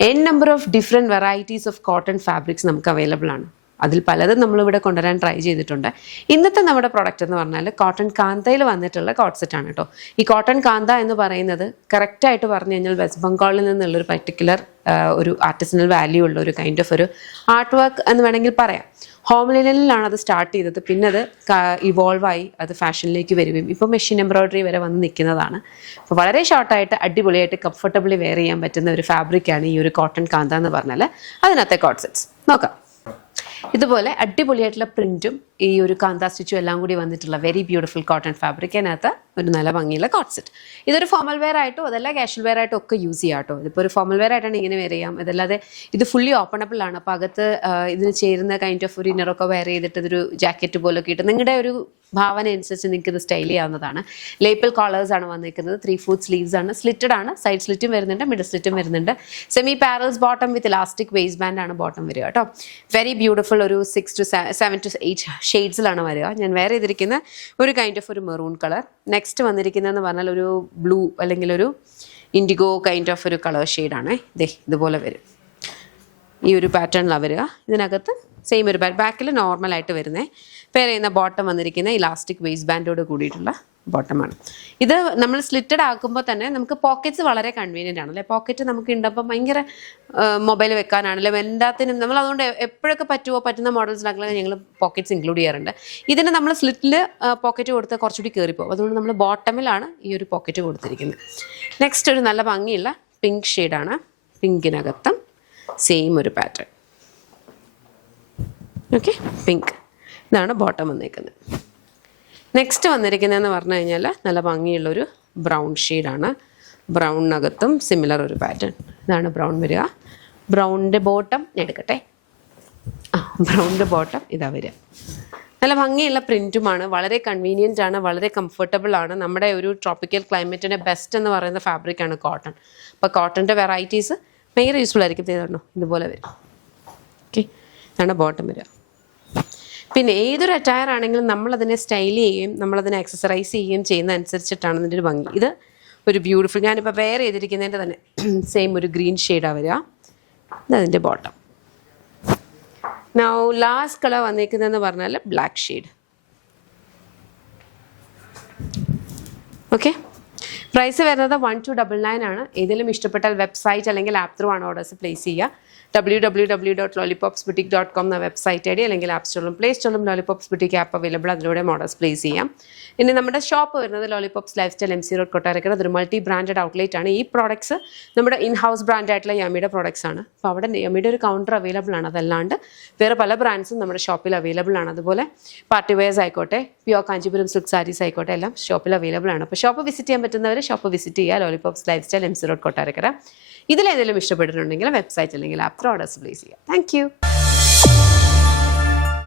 n number of different varieties of cotton fabrics നമുക്ക് available ആണ്. അതിൽ പലതും നമ്മളിവിടെ കൊണ്ടുവരാൻ ട്രൈ ചെയ്തിട്ടുണ്ട്. ഇന്നത്തെ നമ്മുടെ പ്രോഡക്റ്റ് എന്ന് പറഞ്ഞാൽ കോട്ടൺ കാന്തയിൽ വന്നിട്ടുള്ള കോട്ട് സെറ്റാണ് കേട്ടോ. ഈ കോട്ടൺ കാന്ത എന്ന് പറയുന്നത് കറക്റ്റായിട്ട് പറഞ്ഞു കഴിഞ്ഞാൽ വെസ്റ്റ് ബംഗാളിൽ നിന്നുള്ളൊരു പർട്ടിക്കുലർ ഒരു ആർട്ടിസണൽ വാല്യൂ ഉള്ള ഒരു കൈൻഡ് ഓഫ് ഒരു ആർട്ട് വർക്ക് എന്ന് വേണമെങ്കിൽ പറയാം. ഹോം ലിനനിലാണ് അത് സ്റ്റാർട്ട് ചെയ്തത്. പിന്നെ അത് ഇവോൾവായി അത് ഫാഷനിലേക്ക് വരികയും ഇപ്പോൾ മെഷീൻ എംബ്രോയ്ഡറി വരെ വന്ന് നിൽക്കുന്നതാണ്. അപ്പോൾ വളരെ ഷോർട്ടായിട്ട് അടിപൊളിയായിട്ട് കംഫർട്ടബിളി വെയർ ചെയ്യാൻ പറ്റുന്ന ഒരു ഫാബ്രിക്കാണ് ഈ ഒരു കോട്ടൺ കാന്ത എന്ന് പറഞ്ഞാൽ. അതിനകത്തെ കോട്ട് സെറ്റ്സ് നോക്കാം. ഇതുപോലെ അടിപൊളിയായിട്ടുള്ള പ്രിന്റും ഈ ഒരു കാന്ത സ്റ്റിച്ചും എല്ലാം കൂടി വന്നിട്ടുള്ള വെരി ബ്യൂട്ടിഫുൾ കോട്ടൺ ഫാബ്രിക്. അതിനകത്ത് ഒരു നല്ല ഭംഗിയുള്ള കോട്ട് സെറ്റ്. ഇതൊരു ഫോമൽ വെയർ ആയിട്ടോ അതല്ല കാഷ്വൽ വെയർ ആയിട്ടോ ഒക്കെ യൂസ് ചെയ്യാം കേട്ടോ. ഇതിപ്പോൾ ഒരു ഫോമൽ വെയർ ആയിട്ടാണ് ഇങ്ങനെ വെയർ ചെയ്യാം. അതല്ലാതെ ഇത് ഫുള്ളി ഓപ്പണബിൾ ആണ്. അപ്പോൾ അകത്ത് ഇതിന് ചേരുന്ന കൈൻഡ് ഓഫ് ഒരു ഇന്നറൊക്കെ വെയർ ചെയ്തിട്ട് ഇതൊരു ജാക്കറ്റ് പോലൊക്കെ ഇട്ട് നിങ്ങളുടെ ഒരു ഭാവന അനുസരിച്ച് നിങ്ങൾക്ക് ഇത് സ്റ്റൈൽ ചെയ്യാവുന്നതാണ്. ലേപ്പിൾ കോളേഴ്സ് ആണ് വന്നിരിക്കുന്നത്. 3/4 സ്ലീവ്സ് ആണ്. സ്ലിറ്റഡ് ആണ്. സൈഡ് സ്ലിറ്റും വരുന്നുണ്ട്, മിഡിൽ സ്ലിറ്റും വരുന്നുണ്ട്. സെമി പാരൽസ് ബോട്ടം വിത്ത് ഇലാസ്റ്റിക് വേസ്റ്റ് ബാൻഡ് ആണ് ബോട്ടം വരിക കേട്ടോ. വെരി ബ്യൂട്ടിഫുൾ ഒരു 6 to 7 to 8 ഷെയ്ഡ്സിലാണ് വരിക. ഞാൻ വെയർ ചെയ്തിരിക്കുന്ന ഒരു കൈൻഡ് ഓഫ് ഒരു മെറൂൺ കളർ. നെക്സ്റ്റ് വന്നിരിക്കുന്നതെന്ന് പറഞ്ഞാൽ ഒരു ബ്ലൂ അല്ലെങ്കിൽ ഒരു ഇൻഡിഗോ കൈൻഡ് ഓഫ് ഒരു കളർ ഷെയ്ഡാണ്. ഇതുപോലെ വരും. ഈ ഒരു പാറ്റേണിലാണ് വരിക. ഇതിനകത്ത് സെയിം ഒരു ബാക്കിൽ നോർമലായിട്ട് വരുന്നത്. പെയർ ചെയ്യുന്ന ബോട്ടം വന്നിരിക്കുന്ന ഇലാസ്റ്റിക് വേസ്റ്റ് ബാൻഡോട് കൂടിയിട്ടുള്ള ബോട്ടമാണ്. ഇത് നമ്മൾ സ്ലിറ്റഡ് ആക്കുമ്പോൾ തന്നെ നമുക്ക് പോക്കറ്റ്സ് വളരെ കൺവീനിയൻ്റ് ആണ് അല്ലേ. പോക്കറ്റ് നമുക്ക് ഉണ്ടപ്പോൾ ഭയങ്കര മൊബൈൽ വെക്കാനാണെങ്കിലും എല്ലാത്തിനും നമ്മൾ അതുകൊണ്ട് എപ്പോഴൊക്കെ പറ്റുന്ന മോഡൽസിനൊക്കെ ഞങ്ങൾ പോക്കറ്റ്സ് ഇൻക്ലൂഡ് ചെയ്യാറുണ്ട്. ഇതിന് നമ്മൾ സ്ലിറ്റിൽ പോക്കറ്റ് കൊടുത്ത് കുറച്ചുകൂടി കയറിപ്പോകും. അതുകൊണ്ട് നമ്മൾ ബോട്ടമിലാണ് ഈ ഒരു പോക്കറ്റ് കൊടുത്തിരിക്കുന്നത്. നെക്സ്റ്റ് ഒരു നല്ല ഭംഗിയുള്ള പിങ്ക് ഷെയ്ഡാണ്. പിങ്കിനകത്തും സെയിം ഒരു പാറ്റേൺ. Okay, pink. ഇതാണ് ബോട്ടം വന്നിരിക്കുന്നത്. നെക്സ്റ്റ് വന്നിരിക്കുന്നതെന്ന് പറഞ്ഞു കഴിഞ്ഞാൽ നല്ല ഭംഗിയുള്ളൊരു ബ്രൗൺ ഷെയ്ഡാണ്. ബ്രൗണിനകത്തും സിമിലർ ഒരു പാറ്റേൺ. ഇതാണ് ബ്രൗൺ വരിക. ബ്രൗണിൻ്റെ ബോട്ടം ഞാൻ എടുക്കട്ടെ. ബ്രൗണിൻ്റെ ബോട്ടം ഇതാ വരിക. നല്ല ഭംഗിയുള്ള പ്രിൻറ്റുമാണ്. വളരെ കൺവീനിയൻ്റ് ആണ്. വളരെ കംഫർട്ടബിൾ ആണ്. നമ്മുടെ ഒരു ട്രോപ്പിക്കൽ ക്ലൈമറ്റിൻ്റെ ബെസ്റ്റ് എന്ന് പറയുന്ന ഫാബ്രിക്കാണ് കോട്ടൺ. അപ്പോൾ കോട്ടൻ്റെ വെറൈറ്റീസ് ഭയങ്കര യൂസ്ഫുൾ ആയിരിക്കും. ചെയ്തോ ഇതുപോലെ വരും. ഓക്കെ, ഇതാണ് ബോട്ടം വരിക. പിന്നെ ഏതൊരു അറ്റയർ ആണെങ്കിലും നമ്മളതിനെ സ്റ്റൈൽ ചെയ്യുകയും നമ്മളതിനെ എക്സസറൈസ് ചെയ്യുകയും ചെയ്യുന്ന അനുസരിച്ചിട്ടാണ് ഇതിൻ്റെ ഒരു ഭംഗി. ഇത് ഒരു ബ്യൂട്ടിഫുൾ, ഞാനിപ്പോൾ വെയർ ചെയ്തിരിക്കുന്നതിൻ്റെ തന്നെ സെയിം ഒരു ഗ്രീൻ ഷെയ്ഡാണ് വരിക. ഇതതിൻ്റെ ബോട്ടം. നൗ ലാസ്റ്റ് കളർ വന്നിരിക്കുന്നതെന്ന് പറഞ്ഞാൽ ബ്ലാക്ക് ഷെയ്ഡ്. ഓക്കെ, പ്രൈസ് വരുന്നത് 1299 ആണ്. ഏതെങ്കിലും ഇഷ്ടപ്പെട്ടാൽ വെബ്സൈറ്റ് അല്ലെങ്കിൽ ആപ്പ് ത്രൂ ആണ് ഓർഡേഴ്സ് പ്ലേസ് ചെയ്യുക. www.lollipopsboutique.com എന്ന വെബ്സൈറ്റ് ഐ ഡി അല്ലെങ്കിൽ ആപ്പ് സ്റ്റോറിലും പ്ലേ സ്റ്റോറിലും ലോലിപോപ്സ് ബുട്ടീക്ക് ആപ്പ് അവൈലബിൾ. അതിലൂടെ മോഡൽസ് പ്ലേസ് ചെയ്യാം. ഇനി നമ്മുടെ ഷോപ്പ് വരുന്നത് Lollipops life style MC road Kottarakkara. അതൊരു മൾട്ടി ബ്രാൻഡഡ് ഔട്ട്ലെറ്റ് ആണ്. ഈ പ്രോഡക്ട്സ് നമ്മുടെ ഇൻ ഹൗസ് ബ്രാൻഡായിട്ടുള്ള യമ്മിയുടെ പ്രോഡക്ട്സ് ആണ്. അപ്പോൾ അവിടെ യമ്മിയുടെ ഒരു കൗണ്ടർ അവൈലബിൾ ആണ്. അതല്ലാണ്ട് വേറെ പല ബ്രാൻഡ്സും നമ്മുടെ ഷോപ്പിൽ അവൈലബിൾ ആണ്. അതുപോലെ പാർട്ടി വെയർസ് ആയിക്കോട്ടെ, പ്യോർ കാഞ്ചീപുരം സിൽക്ക് സാരീസ് ആയിക്കോട്ടെ, എല്ലാം ഷോപ്പിൽ അവൈലബിൾ ആണ്. അപ്പോൾ ഷോപ്പ് വിസിറ്റ് ചെയ്യാൻ പറ്റുന്നവർ ഷോപ്പ് വിസിറ്റ് ചെയ്യുക. Lollipops life style MC road Kottarakkara. ഇതിലേതെങ്കിലും ഇഷ്ടപ്പെട്ടിട്ടുണ്ടെങ്കിൽ വെബ്സൈറ്റ് അല്ലെങ്കിൽ ആപ്പ് ത്രൂ ഓർഡേഴ്സ് പ്ലേസ് ചെയ്യുക. Thank you.